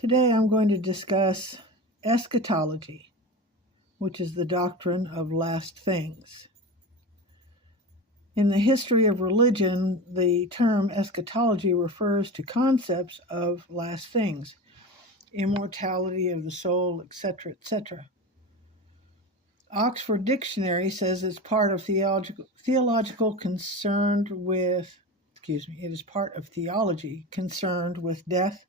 Today I'm going to discuss eschatology, which is the doctrine of last things. In the history of religion, the term eschatology refers to concepts of last things, immortality of the soul, etc., etc. Oxford Dictionary says it's part of theological concerned with, it is part of theology concerned with death,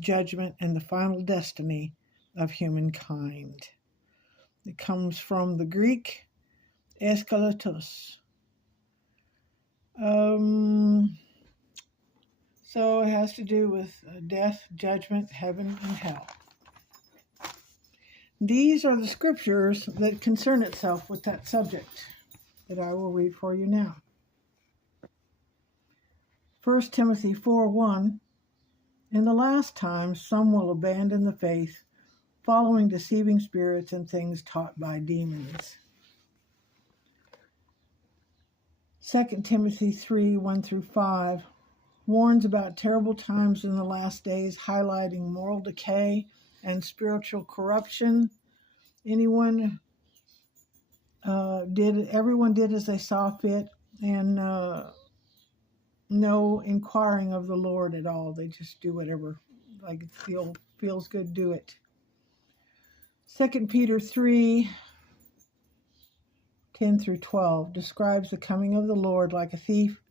judgment, and the final destiny of humankind. It comes from the Greek eschatolotos. So it has to do with death, judgment, heaven, and hell. These are the scriptures that concern itself with that subject that I will read for you now. 1 Timothy 4:1. In the last times, some will abandon the faith, following deceiving spirits and things taught by demons. 2 Timothy 3:1-5 warns about terrible times in the last days, highlighting moral decay and spiritual corruption. Everyone did as they saw fit, and no inquiring of the Lord at all. They just do whatever, like it feels good, do it. 2 Peter 3:10-12 describes the coming of the Lord like a thief,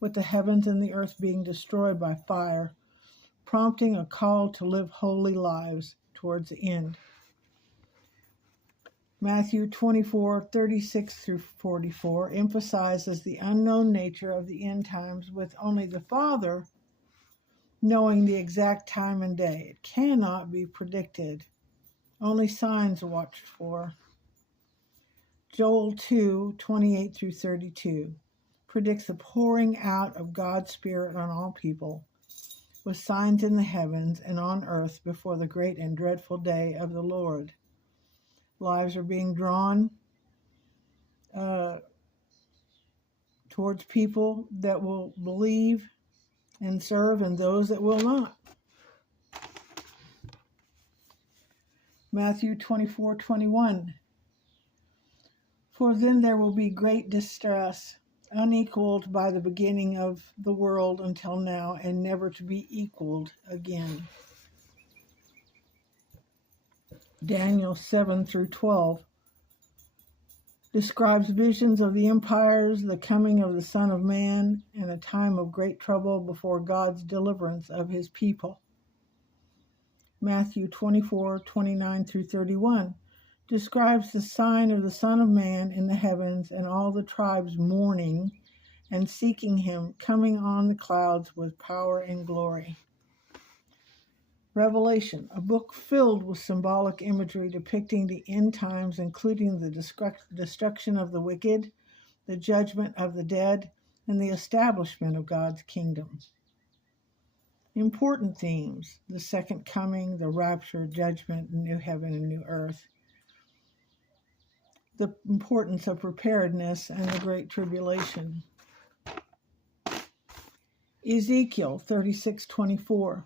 with the heavens and the earth being destroyed by fire, prompting a call to live holy lives towards the end. Matthew 24:36-44 emphasizes the unknown nature of the end times, with only the Father knowing the exact time and day. It cannot be predicted. Only signs are watched for. Joel 2:28-32 predicts the pouring out of God's Spirit on all people, with signs in the heavens and on earth before the great and dreadful day of the Lord. Lives are being drawn towards people that will believe and serve, and those that will not. Matthew 24:21. For then there will be great distress, unequaled by the beginning of the world until now, and never to be equaled again. Daniel 7-12 describes visions of the empires, the coming of the Son of Man, and a time of great trouble before God's deliverance of his people. Matthew 24:29-31 describes the sign of the Son of Man in the heavens, and all the tribes mourning and seeking him, coming on the clouds with power and glory. Revelation, a book filled with symbolic imagery depicting the end times, including the destruction of the wicked, the judgment of the dead, and the establishment of God's kingdom. Important themes: the second coming, the rapture, judgment, new heaven and new earth. The importance of preparedness and the Great Tribulation. Ezekiel 36:24.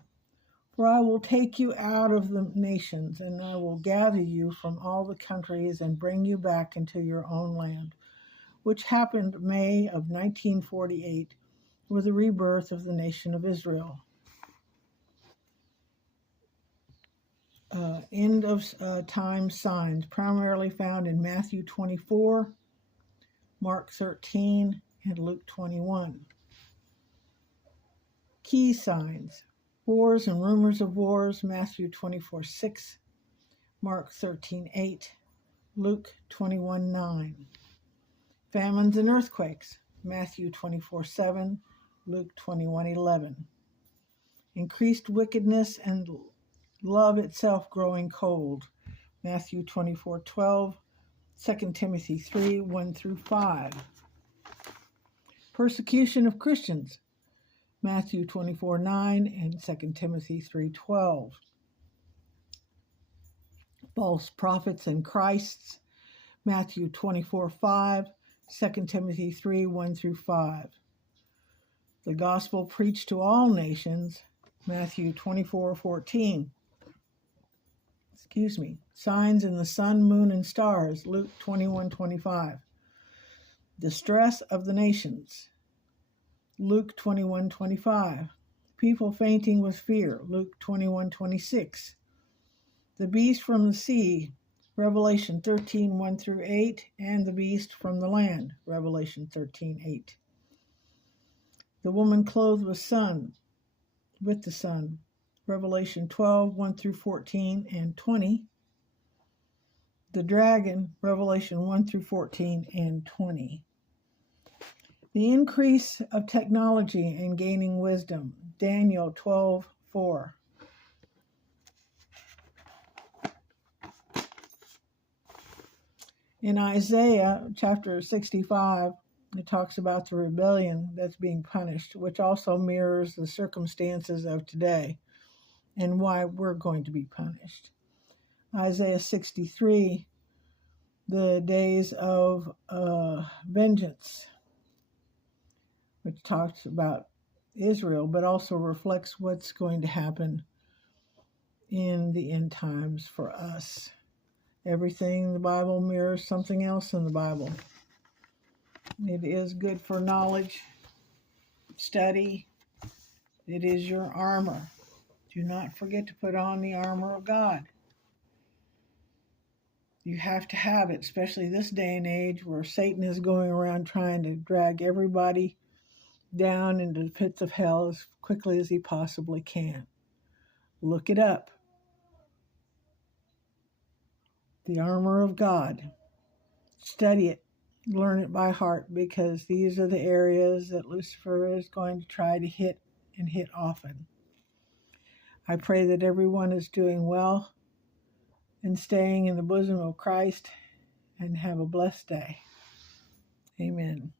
For I will take you out of the nations, and I will gather you from all the countries and bring you back into your own land, which happened May of 1948 with the rebirth of the nation of Israel. End of time signs, primarily found in Matthew 24, Mark 13, and Luke 21. Key signs: wars and rumors of wars, Matthew 24:6, Mark 13:8, Luke 21:9. Famines and earthquakes, Matthew 24:7, Luke 21:11. Increased wickedness and love itself growing cold, Matthew 24:12, 2 Timothy 3:1-5. Persecution of Christians, Matthew 24:9 and 2 Timothy 3:12. False prophets and Christs, Matthew 24:5, 2 Timothy 3:1-5. The gospel preached to all nations, Matthew 24:14. Signs in the sun, moon, and stars, Luke 21:25. Distress of the nations, Luke 21:25. People fainting with fear, Luke 21:26. The beast from the sea, Revelation 13:1-8, and the beast from the land, Revelation 13:8. The woman clothed with the sun, Revelation 12:1-14 and 20. The dragon, Revelation 1-14 and 20. The increase of technology and gaining wisdom, Daniel 12:4. In Isaiah chapter 65, it talks about the rebellion that's being punished, which also mirrors the circumstances of today and why we're going to be punished. Isaiah 63, the days of vengeance, which talks about Israel, but also reflects what's going to happen in the end times for us. Everything in the Bible mirrors something else in the Bible. It is good for knowledge, study. It is your armor. Do not forget to put on the armor of God. You have to have it, especially this day and age where Satan is going around trying to drag everybody down into the pits of hell as quickly as he possibly can. Look it up. The armor of God. Study it. Learn it by heart, because these are the areas that Lucifer is going to try to hit and hit often. I pray that everyone is doing well and staying in the bosom of Christ, and have a blessed day. Amen.